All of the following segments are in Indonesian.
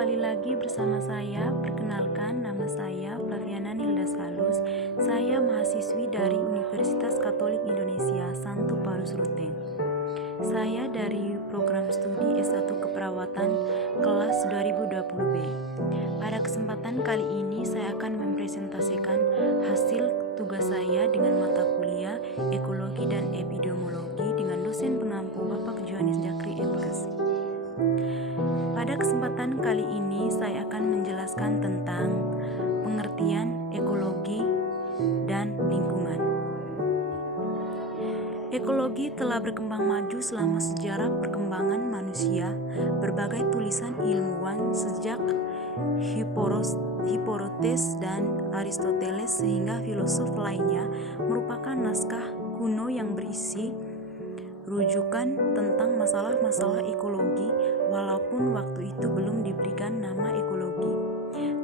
kembali lagi bersama saya. Perkenalkan, nama saya Flaviana Nilda Salus. Saya mahasiswi dari Universitas Katolik Indonesia Santo Paulus Ruteng. Saya dari program studi S1 Keperawatan kelas 2020B. Pada kesempatan kali ini saya akan mempresentasikan hasil tugas saya dengan mata kuliah Ekologi dan Epidemiologi dengan dosen pengampu Bapak Johannes Jakri MKes. Pada kesempatan kali ini saya akan menjelaskan tentang pengertian ekologi dan lingkungan. Ekologi telah berkembang maju selama sejarah perkembangan manusia. Berbagai tulisan ilmuwan sejak Hippocrates dan Aristoteles sehingga filosof lainnya merupakan naskah kuno yang berisi rujukan tentang masalah-masalah ekologi, walaupun waktu itu belum diberikan nama ekologi.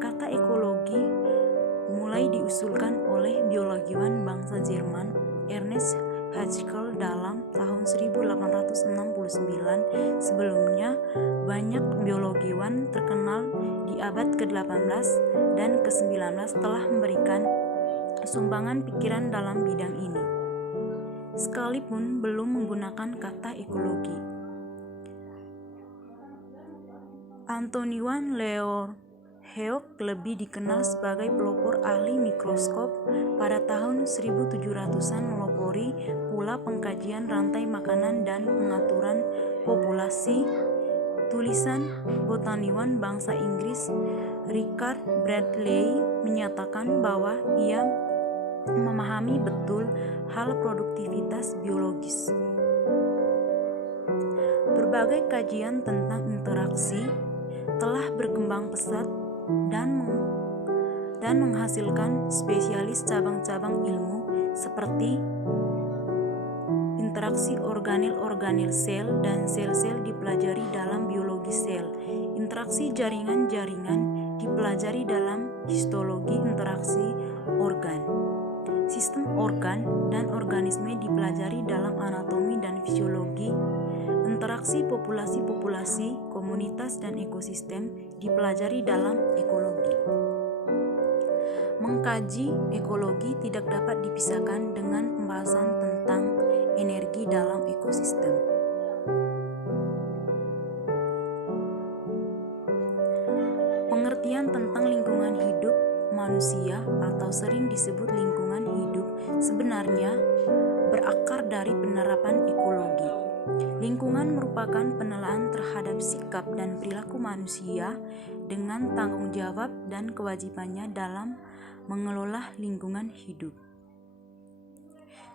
Kata ekologi mulai diusulkan oleh biologiwan bangsa Jerman Ernst Haeckel dalam tahun 1869. Sebelumnya, banyak biologiwan terkenal di abad ke-18 dan ke-19 telah memberikan sumbangan pikiran dalam bidang ini, sekalipun belum menggunakan kata ekologi. Antoine Leeuwenhoek lebih dikenal sebagai pelopor ahli mikroskop. Pada tahun 1700-an melopori pula pengkajian rantai makanan dan pengaturan populasi. Tulisan botaniwan bangsa Inggris Richard Bradley menyatakan bahwa ia memahami betul hal produktivitas biologis. Berbagai kajian tentang interaksi telah berkembang pesat dan menghasilkan spesialis cabang-cabang ilmu seperti interaksi organel-organel sel dan sel-sel dipelajari dalam biologi sel. Interaksi jaringan-jaringan dipelajari dalam histologi interaksi organ. Sistem organ dan organisme dipelajari dalam anatomi dan fisiologi. Interaksi populasi-populasi, komunitas dan ekosistem dipelajari dalam ekologi. Mengkaji ekologi tidak dapat dipisahkan dengan pembahasan tentang energi dalam ekosistem. Pengertian tentang lingkungan hidup manusia atau sering disebut lingkungan hidup sebenarnya berakar dari penerapan ekologi. Lingkungan merupakan penelaan terhadap sikap dan perilaku manusia dengan tanggung jawab dan kewajibannya dalam mengelola lingkungan hidup.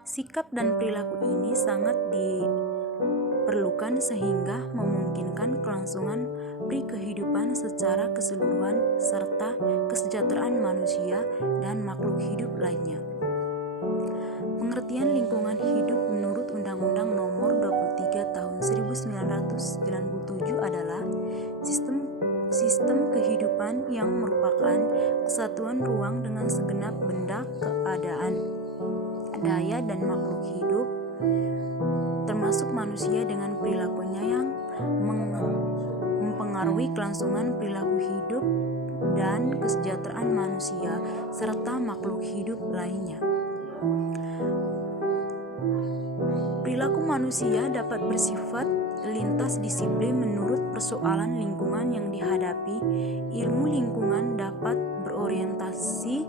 Sikap dan perilaku ini sangat diperlukan sehingga memungkinkan kelangsungan kehidupan secara keseluruhan serta kesejahteraan manusia dan makhluk hidup lainnya. Pengertian lingkungan hidup menurut Undang-Undang Nomor 23 Tahun 1997 adalah sistem kehidupan yang merupakan kesatuan ruang dengan segenap benda, keadaan, daya dan makhluk hidup, termasuk manusia dengan perilakunya yang mempengaruhi kelangsungan perilaku hidup dan kesejahteraan manusia serta makhluk hidup lainnya. Perilaku manusia dapat bersifat lintas disiplin menurut persoalan lingkungan yang dihadapi. Ilmu lingkungan dapat berorientasi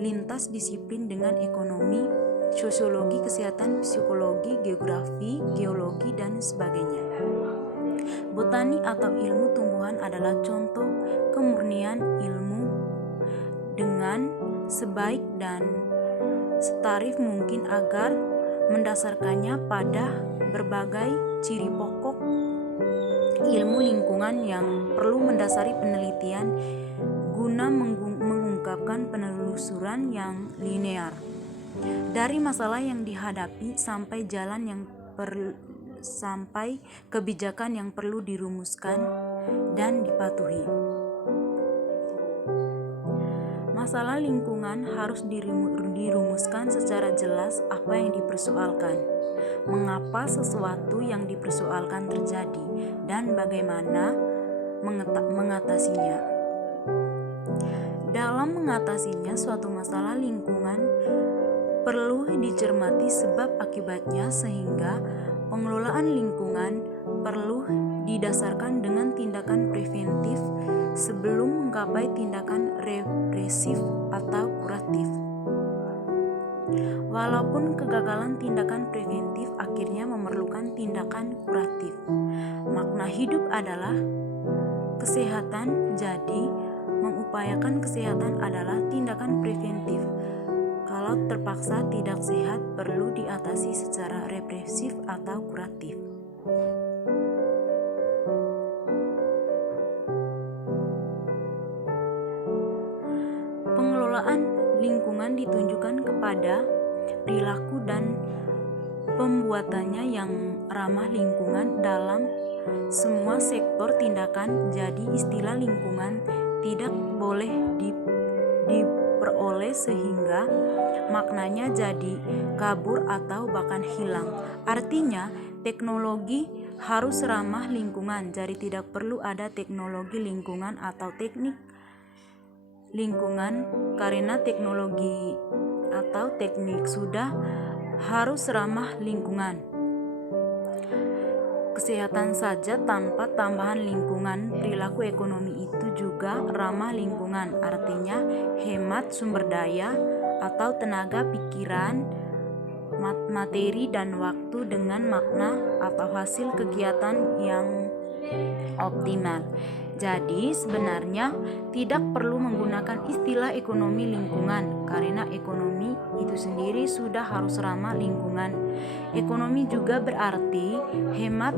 lintas disiplin dengan ekonomi, sosiologi, kesehatan, psikologi, geografi, geologi, dan sebagainya. Botani atau ilmu tumbuhan adalah contoh kemurnian ilmu dengan sebaik dan setarif mungkin agar mendasarkannya pada berbagai ciri pokok ilmu lingkungan yang perlu mendasari penelitian guna mengungkapkan penelusuran yang linear dari masalah yang dihadapi sampai sampai kebijakan yang perlu dirumuskan dan dipatuhi. Masalah lingkungan harus dirumuskan secara jelas apa yang dipersoalkan, mengapa sesuatu yang dipersoalkan terjadi, dan bagaimana mengatasinya. Dalam mengatasinya, suatu masalah lingkungan perlu dicermati sebab akibatnya, sehingga pengelolaan lingkungan perlu didasarkan dengan tindakan preventif sebelum menggapai tindakan represif atau kuratif. Walaupun kegagalan tindakan preventif akhirnya memerlukan tindakan kuratif. Makna hidup adalah kesehatan, jadi mengupayakan kesehatan adalah tindakan preventif. Kalau terpaksa tidak sehat, perlu diatasi secara represif atau kuratif. Pengelolaan lingkungan ditunjukkan kepada perilaku dan pembuatannya yang ramah lingkungan dalam semua sektor tindakan. Jadi istilah lingkungan tidak boleh diperoleh sehingga maknanya jadi kabur atau bahkan hilang. Artinya teknologi harus ramah lingkungan, jadi tidak perlu ada teknologi lingkungan atau teknik lingkungan, karena teknologi atau teknik sudah harus ramah lingkungan. Kesehatan saja tanpa tambahan lingkungan, perilaku ekonomi itu juga ramah lingkungan, artinya hemat sumber daya atau tenaga pikiran, materi dan waktu dengan makna atau hasil kegiatan yang optimal. Jadi sebenarnya tidak perlu menggunakan istilah ekonomi lingkungan, karena ekonomi itu sendiri sudah harus ramah lingkungan. Ekonomi juga berarti hemat,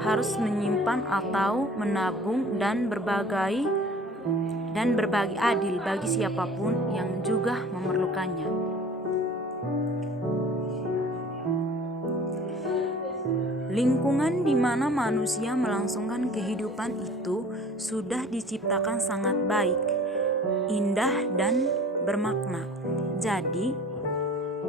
harus menyimpan atau menabung dan berbagi adil bagi siapapun yang juga memerlukannya. Lingkungan di mana manusia melangsungkan kehidupan itu sudah diciptakan sangat baik, indah dan bermakna. Jadi,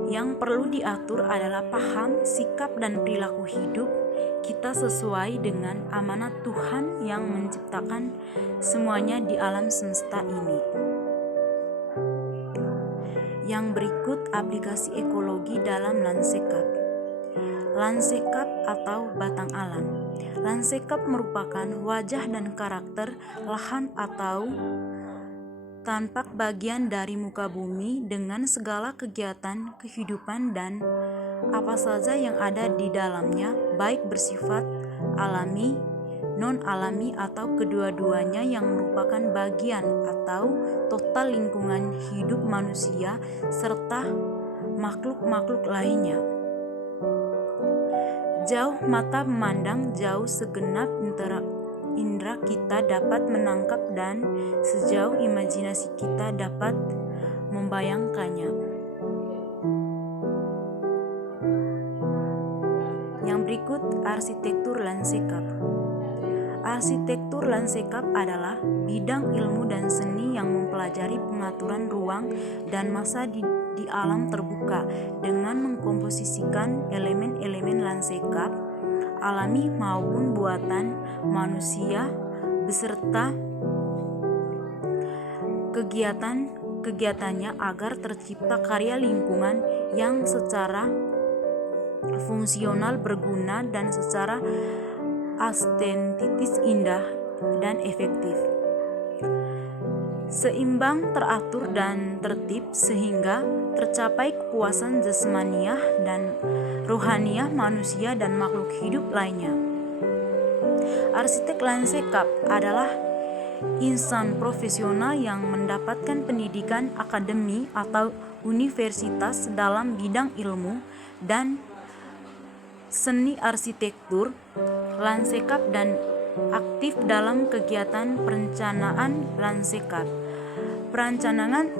yang perlu diatur adalah paham, sikap dan perilaku hidup kita sesuai dengan amanat Tuhan yang menciptakan semuanya di alam semesta ini. Yang berikut aplikasi ekologi dalam lanskap. Lanskap atau batang alam. Lanskap merupakan wajah dan karakter lahan atau tampak bagian dari muka bumi dengan segala kegiatan kehidupan dan apa saja yang ada di dalamnya, baik bersifat alami, non-alami atau kedua-duanya, yang merupakan bagian atau total lingkungan hidup manusia serta makhluk-makhluk lainnya. Jauh mata memandang, jauh segenap indera kita dapat menangkap, dan sejauh imajinasi kita dapat membayangkannya. Yang berikut arsitektur lanskap. Arsitektur lanskap adalah bidang ilmu dan seni yang mempelajari pengaturan ruang dan masa di alam terbuka dengan mengkomposisikan elemen-elemen lanskap alami maupun buatan manusia beserta kegiatannya agar tercipta karya lingkungan yang secara fungsional berguna dan secara estetis indah dan efektif, seimbang, teratur dan tertib sehingga tercapai kepuasan jasmaniah dan rohaniah manusia dan makhluk hidup lainnya. Arsitek lanskap adalah insan profesional yang mendapatkan pendidikan akademi atau universitas dalam bidang ilmu dan seni arsitektur lanskap dan aktif dalam kegiatan perencanaan lanskap, perencanaan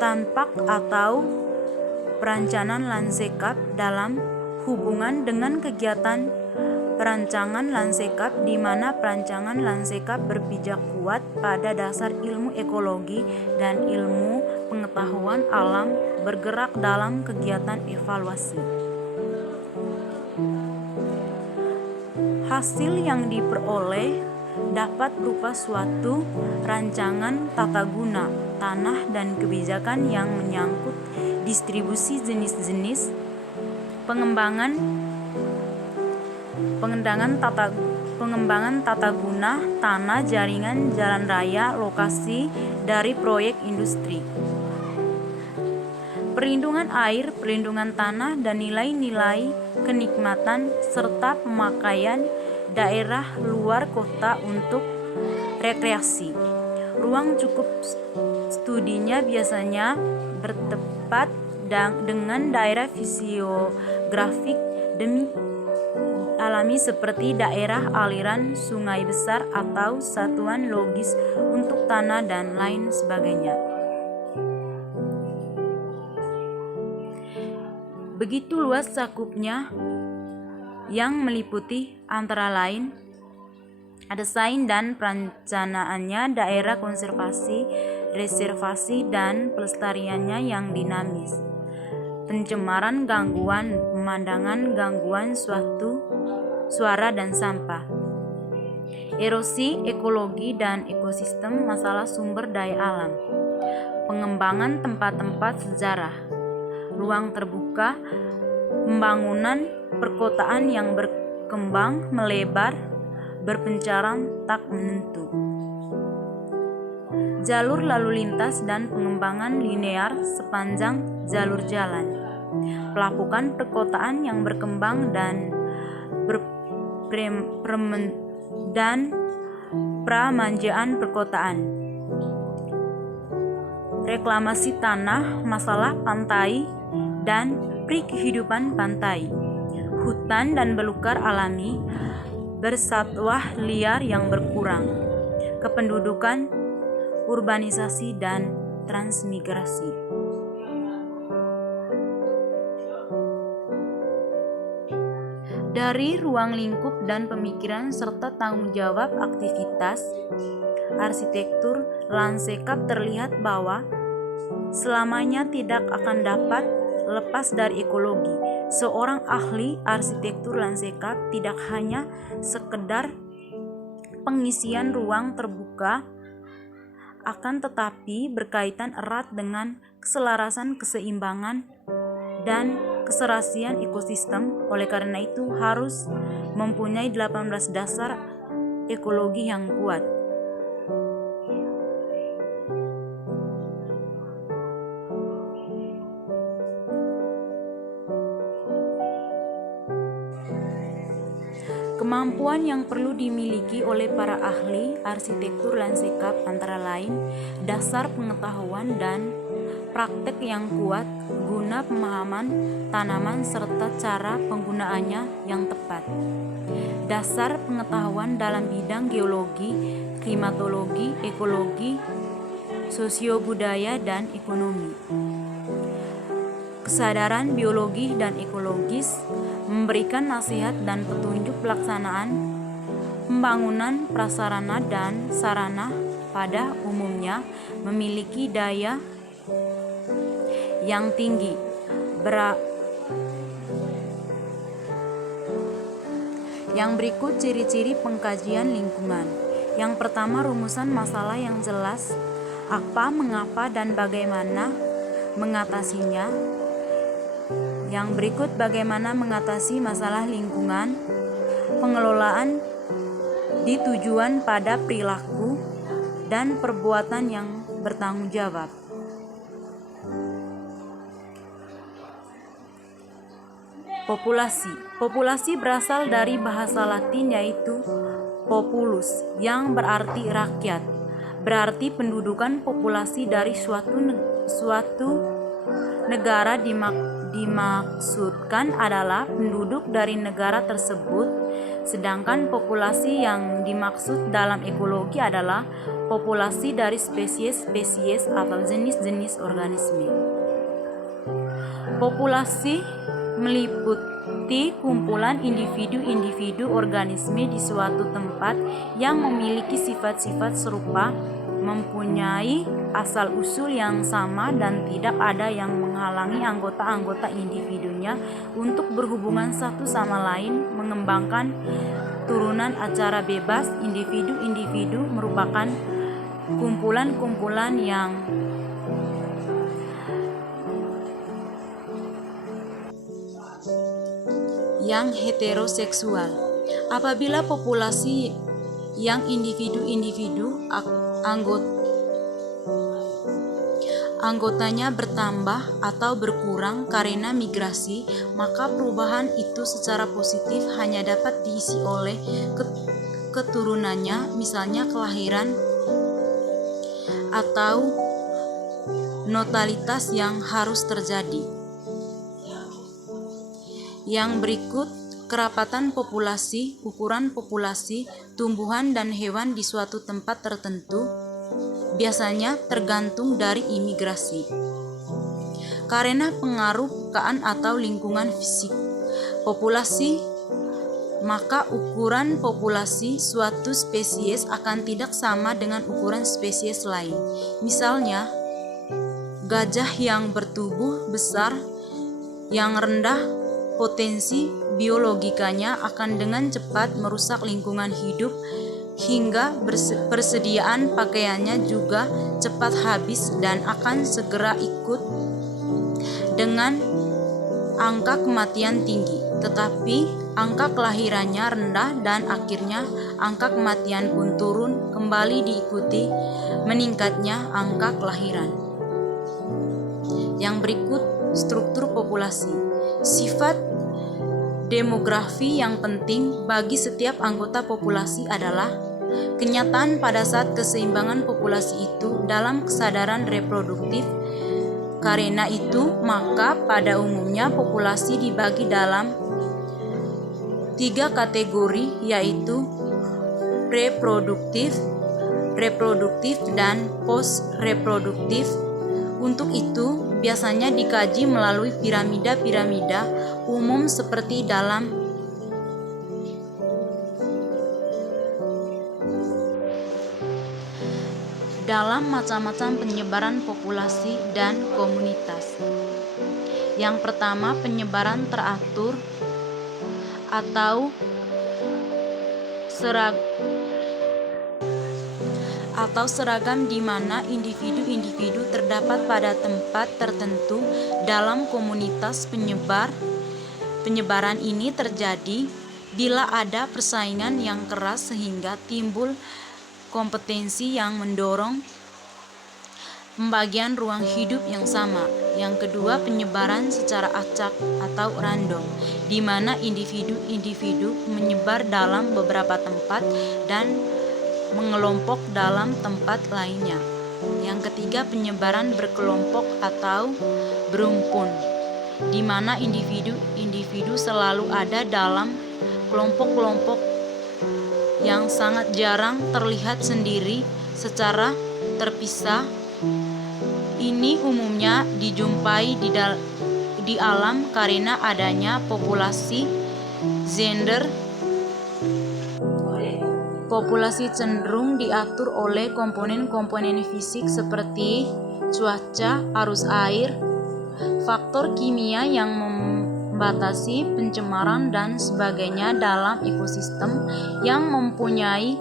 tampak atau perencanaan lanskap dalam hubungan dengan kegiatan perancangan lanskap, di mana perancangan lanskap berpijak kuat pada dasar ilmu ekologi dan ilmu pengetahuan alam, bergerak dalam kegiatan evaluasi. Hasil yang diperoleh dapat berupa suatu rancangan tata guna tanah dan kebijakan yang menyangkut distribusi jenis-jenis, pengembangan tata guna tanah, jaringan jalan raya, lokasi dari proyek industri, perlindungan air, perlindungan tanah, dan nilai-nilai kenikmatan serta pemakaian daerah luar kota untuk rekreasi. Ruang cukup studinya biasanya bertepat dengan daerah fisiografik demi alami seperti daerah aliran sungai besar atau satuan logis untuk tanah dan lain sebagainya. Begitu luas cakupnya yang meliputi antara lain desain dan perencanaannya, daerah konservasi, reservasi, dan pelestariannya yang dinamis, pencemaran, gangguan pemandangan, gangguan suara dan sampah, erosi, ekologi dan ekosistem, masalah sumber daya alam, pengembangan tempat-tempat sejarah, ruang terbuka, pembangunan perkotaan yang berkembang, melebar, berpencaran tak menentu, jalur lalu lintas dan pengembangan linear sepanjang jalur jalan, pelapukan perkotaan yang berkembang dan pramanjaan perkotaan, reklamasi tanah, masalah pantai dan kehidupan pantai, hutan dan belukar alami, bersatwa liar yang berkurang, kependudukan, urbanisasi, dan transmigrasi. Dari ruang lingkup dan pemikiran serta tanggung jawab aktivitas arsitektur lanskap terlihat bahwa selamanya tidak akan dapat lepas dari ekologi. Seorang ahli arsitektur lanskap tidak hanya sekedar pengisian ruang terbuka, akan tetapi berkaitan erat dengan keselarasan, keseimbangan, dan keserasian ekosistem. Oleh karena itu harus mempunyai 18 dasar ekologi yang kuat. Kemampuan yang perlu dimiliki oleh para ahli arsitektur lanskap antara lain dasar pengetahuan dan praktek yang kuat guna pemahaman tanaman serta cara penggunaannya yang tepat, dasar pengetahuan dalam bidang geologi, klimatologi, ekologi, sosiobudaya, dan ekonomi, kesadaran biologi dan ekologis, memberikan nasihat dan petunjuk pelaksanaan pembangunan prasarana dan sarana pada umumnya, memiliki daya yang tinggi. Yang berikut ciri-ciri pengkajian lingkungan. Yang pertama, rumusan masalah yang jelas, apa, mengapa, dan bagaimana mengatasinya. Yang berikut bagaimana mengatasi masalah lingkungan, pengelolaan ditujuan pada perilaku dan perbuatan yang bertanggung jawab. Populasi berasal dari bahasa Latin yaitu populus yang berarti rakyat. Berarti pendudukan populasi dari suatu negara dimaksudkan adalah penduduk dari negara tersebut, sedangkan populasi yang dimaksud dalam ekologi adalah populasi dari spesies-spesies atau jenis-jenis organisme. Populasi meliputi kumpulan individu-individu organisme di suatu tempat yang memiliki sifat-sifat serupa, mempunyai asal-usul yang sama, dan tidak ada yang menghalangi anggota-anggota individunya untuk berhubungan satu sama lain, mengembangkan turunan acara bebas, individu-individu merupakan kumpulan-kumpulan yang heteroseksual. Apabila populasi yang individu-individu anggotanya bertambah atau berkurang karena migrasi, maka perubahan itu secara positif hanya dapat diisi oleh keturunannya, misalnya kelahiran atau natalitas yang harus terjadi. Yang berikut kerapatan populasi, ukuran populasi tumbuhan dan hewan di suatu tempat tertentu biasanya tergantung dari imigrasi. Karena pengaruh keadaan atau lingkungan fisik populasi, maka ukuran populasi suatu spesies akan tidak sama dengan ukuran spesies lain. Misalnya, gajah yang bertubuh besar yang rendah potensi biologikanya akan dengan cepat merusak lingkungan hidup hingga persediaan pakaiannya juga cepat habis dan akan segera ikut dengan angka kematian tinggi. Tetapi angka kelahirannya rendah dan akhirnya angka kematian pun turun kembali diikuti meningkatnya angka kelahiran. Yang berikut struktur populasi. Sifat demografi yang penting bagi setiap anggota populasi adalah kenyataan pada saat keseimbangan populasi itu dalam kesadaran reproduktif. Karena itu, maka pada umumnya populasi dibagi dalam 3 kategori, yaitu reproduktif, dan post-reproduktif. Untuk itu, biasanya dikaji melalui piramida-piramida umum seperti dalam macam-macam penyebaran populasi dan komunitas. Yang pertama, penyebaran teratur atau seragam di mana individu-individu terdapat pada tempat tertentu dalam komunitas penyebar. Penyebaran ini terjadi bila ada persaingan yang keras sehingga timbul kompetensi yang mendorong pembagian ruang hidup yang sama. Yang kedua, penyebaran secara acak atau random, di mana individu-individu menyebar dalam beberapa tempat dan mengelompok dalam tempat lainnya. Yang ketiga, penyebaran berkelompok atau berumpun, di mana individu-individu selalu ada dalam kelompok-kelompok yang sangat jarang terlihat sendiri secara terpisah. Ini umumnya dijumpai di alam karena adanya populasi gender. Populasi cenderung diatur oleh komponen-komponen fisik seperti cuaca, arus air, faktor kimia yang membatasi pencemaran dan sebagainya dalam ekosistem yang mempunyai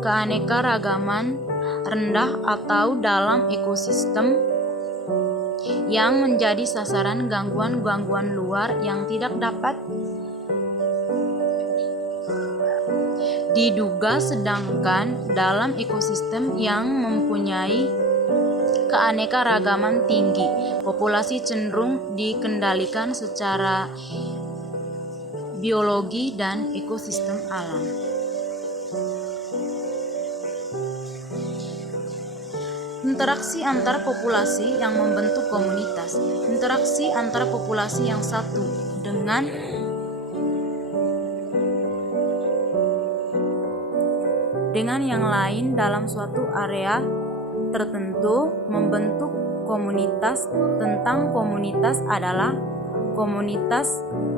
keanekaragaman rendah, atau dalam ekosistem yang menjadi sasaran gangguan-gangguan luar yang tidak dapat diduga. Sedangkan dalam ekosistem yang mempunyai keanekaragaman tinggi, populasi cenderung dikendalikan secara biologi dan ekosistem alam. Interaksi antar populasi yang membentuk komunitas. Interaksi antar populasi yang satu dengan yang lain dalam suatu area tertentu membentuk komunitas. Tentang komunitas adalah komunitas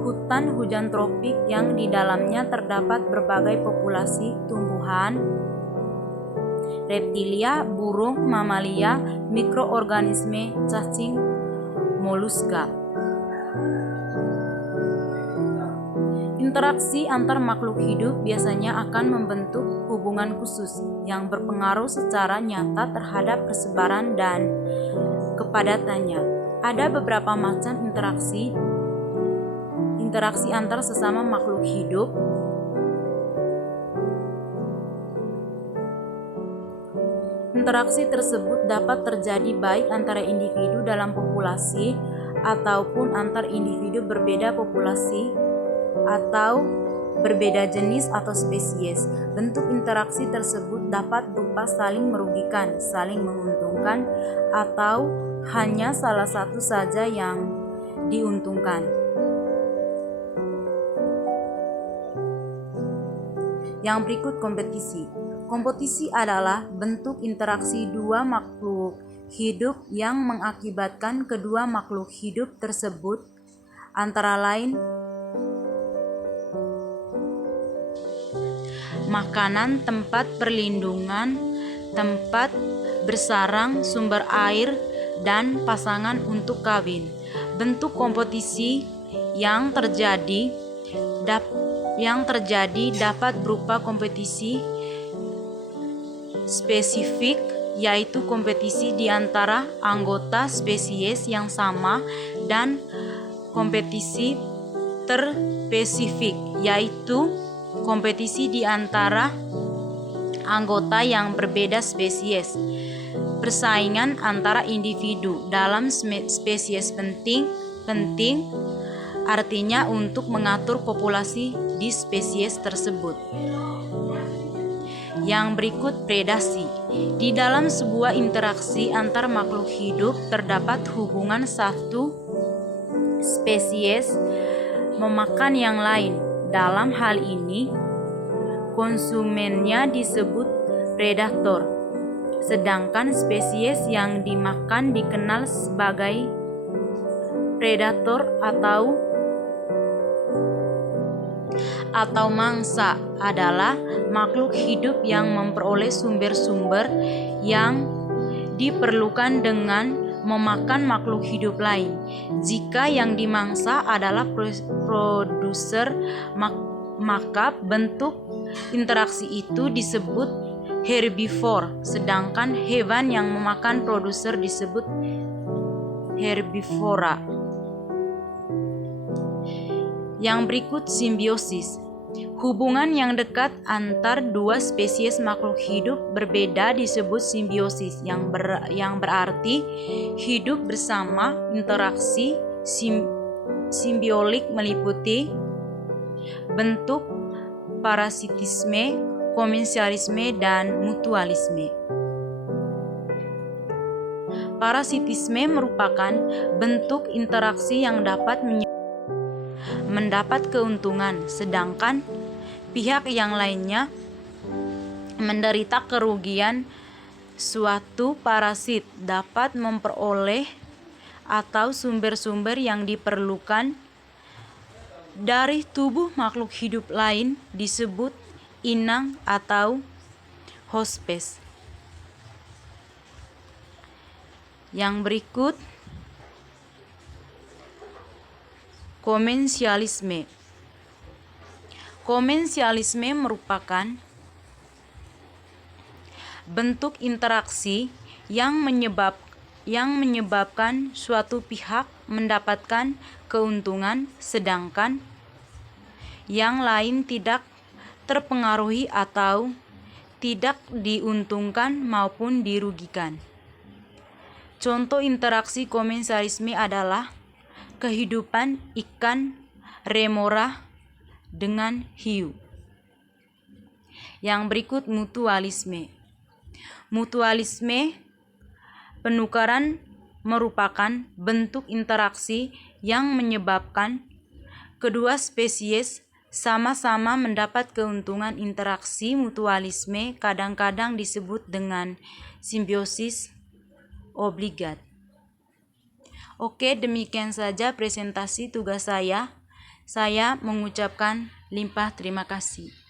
hutan hujan tropik yang di dalamnya terdapat berbagai populasi tumbuhan, reptilia, burung, mamalia, mikroorganisme, cacing, moluska. Interaksi antar makhluk hidup biasanya akan membentuk hubungan khusus yang berpengaruh secara nyata terhadap persebaran dan kepadatannya. Ada beberapa macam interaksi antar sesama makhluk hidup. Interaksi tersebut dapat terjadi baik antara individu dalam populasi ataupun antar individu berbeda populasi atau berbeda jenis atau spesies. Bentuk interaksi tersebut dapat berupa saling merugikan, saling menguntungkan, atau hanya salah satu saja yang diuntungkan. Yang berikut kompetisi. Kompetisi adalah bentuk interaksi dua makhluk hidup yang mengakibatkan kedua makhluk hidup tersebut antara lain makanan, tempat perlindungan, tempat bersarang, sumber air, dan pasangan untuk kawin. Bentuk kompetisi yang terjadi dapat berupa kompetisi spesifik, yaitu kompetisi di antara anggota spesies yang sama, dan kompetisi terspesifik, yaitu kompetisi di antara anggota yang berbeda spesies. Persaingan antara individu dalam spesies penting artinya untuk mengatur populasi di spesies tersebut. Yang berikut predasi. Di dalam sebuah interaksi antar makhluk hidup terdapat hubungan satu spesies memakan yang lain. Dalam hal ini, konsumennya disebut predator, sedangkan spesies yang dimakan dikenal sebagai predator atau mangsa. Adalah makhluk hidup yang memperoleh sumber-sumber yang diperlukan dengan memakan makhluk hidup lain. Jika yang dimangsa adalah produser, maka bentuk interaksi itu disebut herbivore, sedangkan hewan yang memakan produser disebut herbivora. Yang berikut simbiosis. Hubungan yang dekat antar dua spesies makhluk hidup berbeda disebut simbiosis, yang berarti hidup bersama. Interaksi simbiolik meliputi bentuk parasitisme, komensialisme, dan mutualisme. Parasitisme merupakan bentuk interaksi yang dapat mendapat keuntungan, sedangkan pihak yang lainnya menderita kerugian. Suatu parasit dapat memperoleh atau sumber-sumber yang diperlukan dari tubuh makhluk hidup lain disebut inang atau hospes. Yang berikut komensialisme. Komensialisme merupakan bentuk interaksi yang menyebabkan suatu pihak mendapatkan keuntungan, sedangkan yang lain tidak terpengaruhi atau tidak diuntungkan maupun dirugikan. Contoh interaksi komensialisme adalah kehidupan ikan remora dengan hiu. Yang berikut mutualisme. Mutualisme penukaran merupakan bentuk interaksi yang menyebabkan kedua spesies sama-sama mendapat keuntungan. Interaksi mutualisme kadang-kadang disebut dengan simbiosis obligat. Oke, demikian saja presentasi tugas saya. Saya mengucapkan limpah terima kasih.